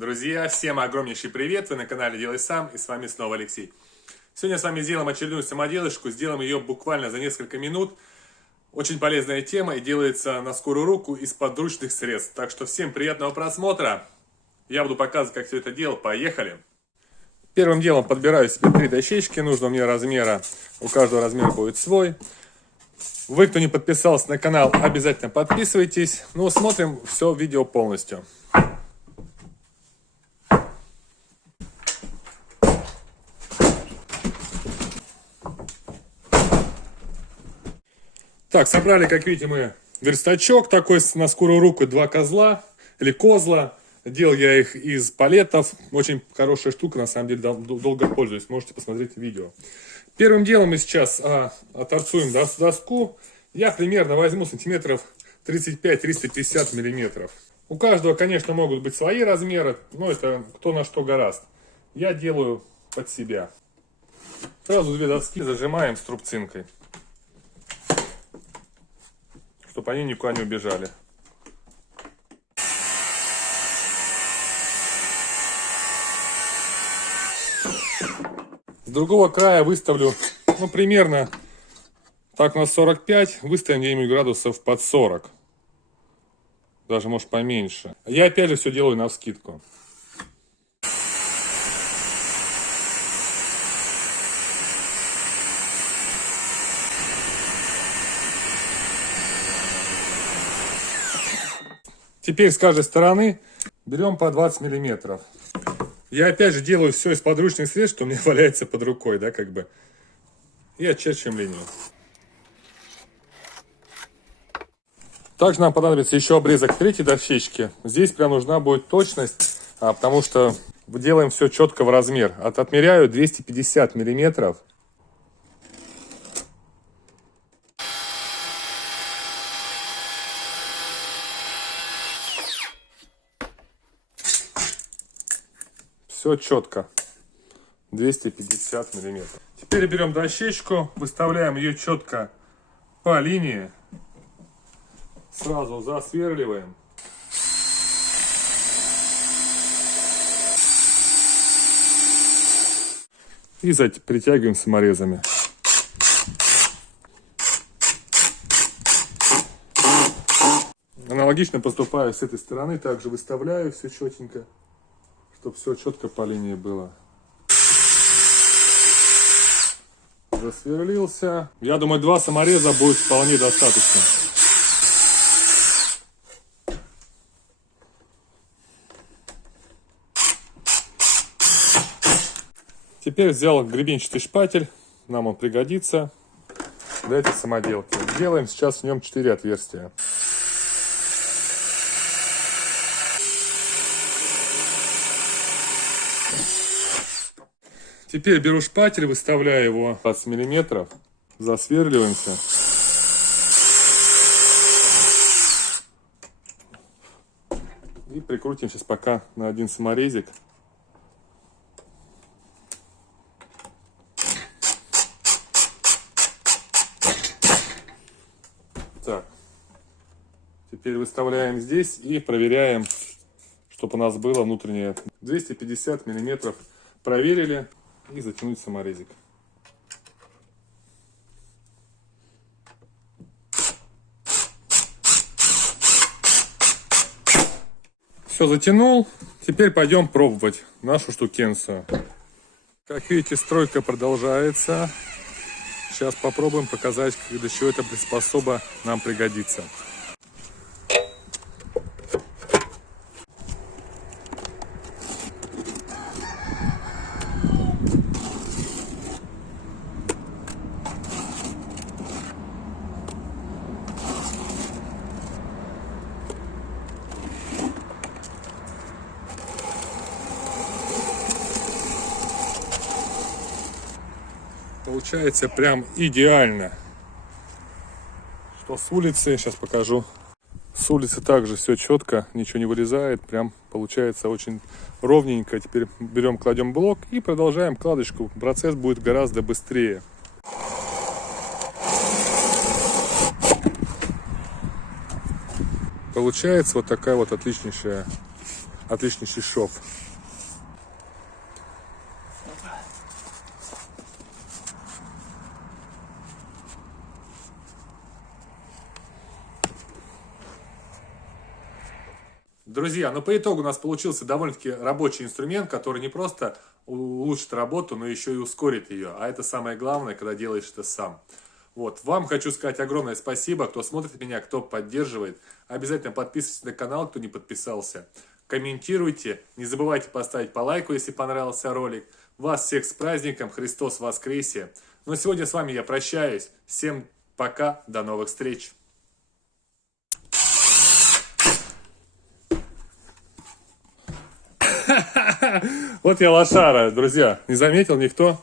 Друзья, всем огромнейший привет! Вы на канале Делай Сам, и с вами снова Алексей. Сегодня с вами сделаем очередную самоделочку, сделаем ее буквально за несколько минут. Очень полезная тема и делается на скорую руку из подручных средств. Так что всем приятного просмотра. Я буду показывать, как все это дело. Поехали! Первым делом подбираю себе 3 дощечки нужного мне размера. У каждого размера будет свой. Вы, кто не подписался на канал, обязательно подписывайтесь. Ну, смотрим все видео полностью. Так, собрали, как видите, мы верстачок такой на скорую руку, 2 козла или козла. Делал я их из палетов. Очень хорошая штука, на самом деле, долго пользуюсь. Можете посмотреть видео. Первым делом мы сейчас оторцуем доску. Я примерно возьму сантиметров 35-350 миллиметров. У каждого, конечно, могут быть свои размеры, но это кто на что горазд. Я делаю под себя. Сразу 2 доски зажимаем струбцинкой, чтобы они никуда не убежали. С другого края выставлю, ну, примерно, так у нас 45, выставим где-нибудь градусов под 40. Даже, может, поменьше. Я опять же все делаю навскидку. Теперь с каждой стороны берем по 20 миллиметров. Я опять же делаю все из подручных средств, что у меня валяется под рукой, да, как бы. И очерчиваем линию. Также нам понадобится еще обрезок 3-й дощечки. Здесь прям нужна будет точность, потому что делаем все четко в размер. Отмеряю 250 миллиметров. Все четко. 250 миллиметров. Теперь берем дощечку, выставляем ее четко по линии. Сразу засверливаем. И притягиваем саморезами. Аналогично поступаю с этой стороны. Также выставляю все четенько, чтобы все четко по линии было. Засверлился. Я думаю, 2 самореза будет вполне достаточно. Теперь взял гребенчатый шпатель. Нам он пригодится для этой самоделки. Делаем сейчас в нем 4 отверстия. Теперь беру шпатель, выставляю его 20 миллиметров, засверливаемся. И прикрутим сейчас пока на 1 саморезик. Так. Теперь выставляем здесь и проверяем, чтобы у нас было внутреннее 250 миллиметров. Проверили. И затянуть саморезик. Все затянул. Теперь пойдем пробовать нашу штукенцию. Как видите, стройка продолжается. Сейчас попробуем показать, для чего эта приспособа нам пригодится. Получается прям идеально. Что с улицы, сейчас покажу. С улицы также все четко, ничего не вырезает. Прям получается очень ровненько. Теперь берем, кладем блок и продолжаем кладочку. Процесс будет гораздо быстрее. Получается вот такая вот отличнейшая Отличнейший шов. Друзья, ну по итогу у нас получился довольно-таки рабочий инструмент, который не просто улучшит работу, но еще и ускорит ее. А это самое главное, когда делаешь это сам. Вот, вам хочу сказать огромное спасибо, кто смотрит меня, кто поддерживает. Обязательно подписывайтесь на канал, кто не подписался. Комментируйте, не забывайте поставить по лайку, если понравился ролик. Вас всех с праздником, Христос воскресе. Но сегодня с вами я прощаюсь. Всем пока, до новых встреч. Вот я лошара, друзья. Не заметил никто?